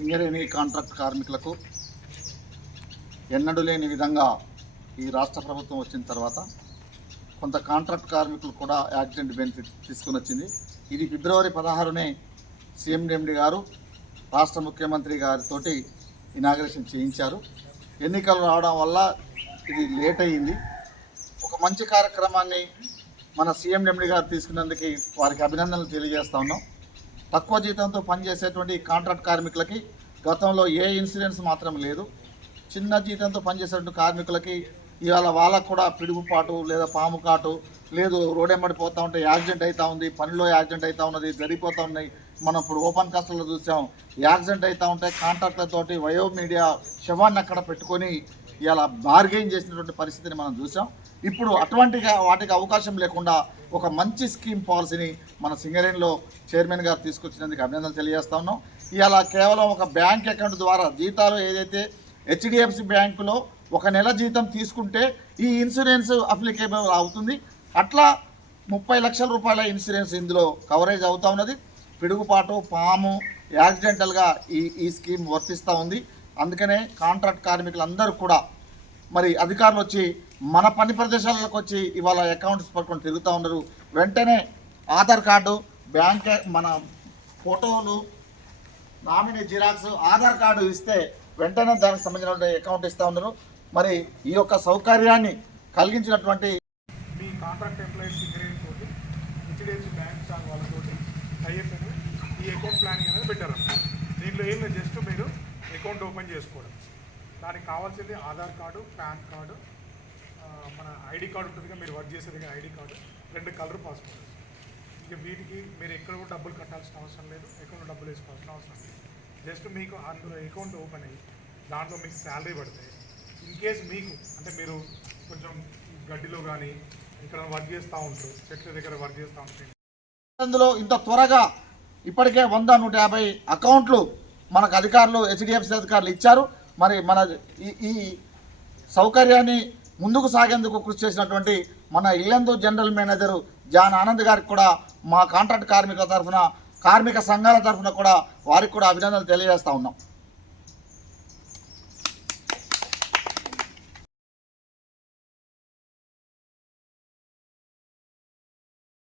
Singareni contract కార్మికులకు ఎన్నడూ లేని విధంగా ఈ రాష్ట్ర ప్రభుత్వం వచ్చిన తర్వాత కొంత కాంట్రాక్ట్ కార్మికులు కూడా యాక్సిడెంట్ బెనిఫిట్ తీసుకుని వచ్చింది. ఇది ఫిబ్రవరి 16నే సీఎండీ గారు రాష్ట్ర ముఖ్యమంత్రి గారితో ఇనాగ్రేషన్ చేయించారు. ఎన్నికలు రావడం వల్ల ఇది లేట్ అయ్యింది. ఒక మంచి కార్యక్రమాన్ని మన సీఎండీ గారు తీసుకున్నందుకు వారికి అభినందనలు తెలియజేస్తా ఉన్నాం. తక్కువ జీతంతో పనిచేసేటువంటి కాంట్రాక్ట్ కార్మికులకి గతంలో ఏ ఇన్సూరెన్స్ మాత్రం లేదు. చిన్న జీతంతో పనిచేసేటువంటి కార్మికులకి ఇవాళ వాళ్ళకు కూడా పిడుగుపాటు లేదా పాము కాటు లేదు, రోడెంబడి పోతూ ఉంటే యాక్సిడెంట్ అవుతూ ఉంది, పనిలో యాక్సిడెంట్ అవుతూ ఉన్నది, జరిగిపోతూ ఉన్నాయి. మనం ఇప్పుడు ఓపెన్ కాస్ట్లో చూసాం, యాక్సిడెంట్ అవుతూ ఉంటే కాంట్రాక్టర్లతోటి వయో మీడియా శవాన్ని అక్కడ పెట్టుకొని ఇలా బార్గెయిన్ చేసినటువంటి పరిస్థితిని మనం చూసాం. ఇప్పుడు అటువంటి వాటికి అవకాశం లేకుండా ఒక మంచి స్కీమ్ పాలసీని మన సింగరేణిలో చైర్మన్ గారు తీసుకొచ్చినందుకు అభినందనలు తెలియజేస్తా ఉన్నాం. ఇలా కేవలం ఒక బ్యాంక్ అకౌంట్ ద్వారా జీతాలు ఏదైతే హెచ్డిఎఫ్సి బ్యాంకులో ఒక నెల జీతం తీసుకుంటే ఈ ఇన్సూరెన్స్ అప్లికేబుల్ అవుతుంది. అట్లా 30 లక్షల రూపాయల ఇన్సూరెన్స్ ఇందులో కవరేజ్ అవుతూ ఉన్నది. పిడుగుపాటు పాము యాక్సిడెంటల్గా ఈ స్కీమ్ వర్తిస్తూ ఉంది. అందుకనే కాంట్రాక్ట్ కార్మికులందరూ కూడా మరి అధికారులు వచ్చి మన పని ప్రదేశాలకు వచ్చి ఇవాళ అకౌంట్స్ పట్టుకొని తిరుగుతూ ఉన్నారు. వెంటనే ఆధార్ కార్డు, బ్యాంక్ మన ఫోటోలు, నామినీ జిరాక్స్, ఆధార్ కార్డు ఇస్తే వెంటనే దానికి సంబంధించిన అకౌంట్ ఇస్తూ ఉన్నారు. మరి ఈ యొక్క సౌకర్యాన్ని కలిగించినటువంటి మీ కాంట్రాక్ట్ ఎంప్లాయీస్ తోటి హెచ్డిఎఫ్సి బ్యాంక్ స్టాక్ వాళ్ళతోటి టైప్ ఈ అకౌంట్ ప్లానింగ్ అనేది పెట్టారు. దీంట్లో ఏం లేదు, జస్ట్ మీరు అకౌంట్ ఓపెన్ చేసుకోవడం. దానికి కావాల్సింది ఆధార్ కార్డు, పాన్ కార్డు, మన ఐడి కార్డు ఉంటుందిగా, మీరు వర్క్ చేసేది ఐడి కార్డు, 2 కలర్ పాస్పోర్ట్స్. ఇక వీటికి మీరు ఎక్కడ కూడా డబ్బులు కట్టాల్సిన అవసరం లేదు, ఎక్కడ డబ్బులు వేసుకోవాల్సిన అవసరం లేదు. జస్ట్ మీకు అందులో అకౌంట్ ఓపెన్ అయ్యి దాంట్లో మీకు శాలరీ పడతాయి. ఇన్ కేస్ మీకు అంటే మీరు కొంచెం గడ్డిలో కానీ ఇక్కడ వర్క్ చేస్తూ ఉంటారు, చెట్ల దగ్గర వర్క్ చేస్తూ ఉంటారు. అందులో ఇంత త్వరగా ఇప్పటికే 100-150 అకౌంట్లు మనకు అధికారులు హెచ్డిఎఫ్సి అధికారులు ఇచ్చారు. మరి మన ఈ సౌకర్యాన్ని ముందుకు సాగేందుకు కృషి చేసినటువంటి మన ఇల్లందు జనరల్ మేనేజరు జాన్ ఆనంద్ గారికి కూడా మా కాంట్రాక్ట్ కార్మికుల తరఫున, కార్మిక సంఘాల తరఫున కూడా వారికి కూడా అభినందనలు తెలియజేస్తూ ఉన్నాం.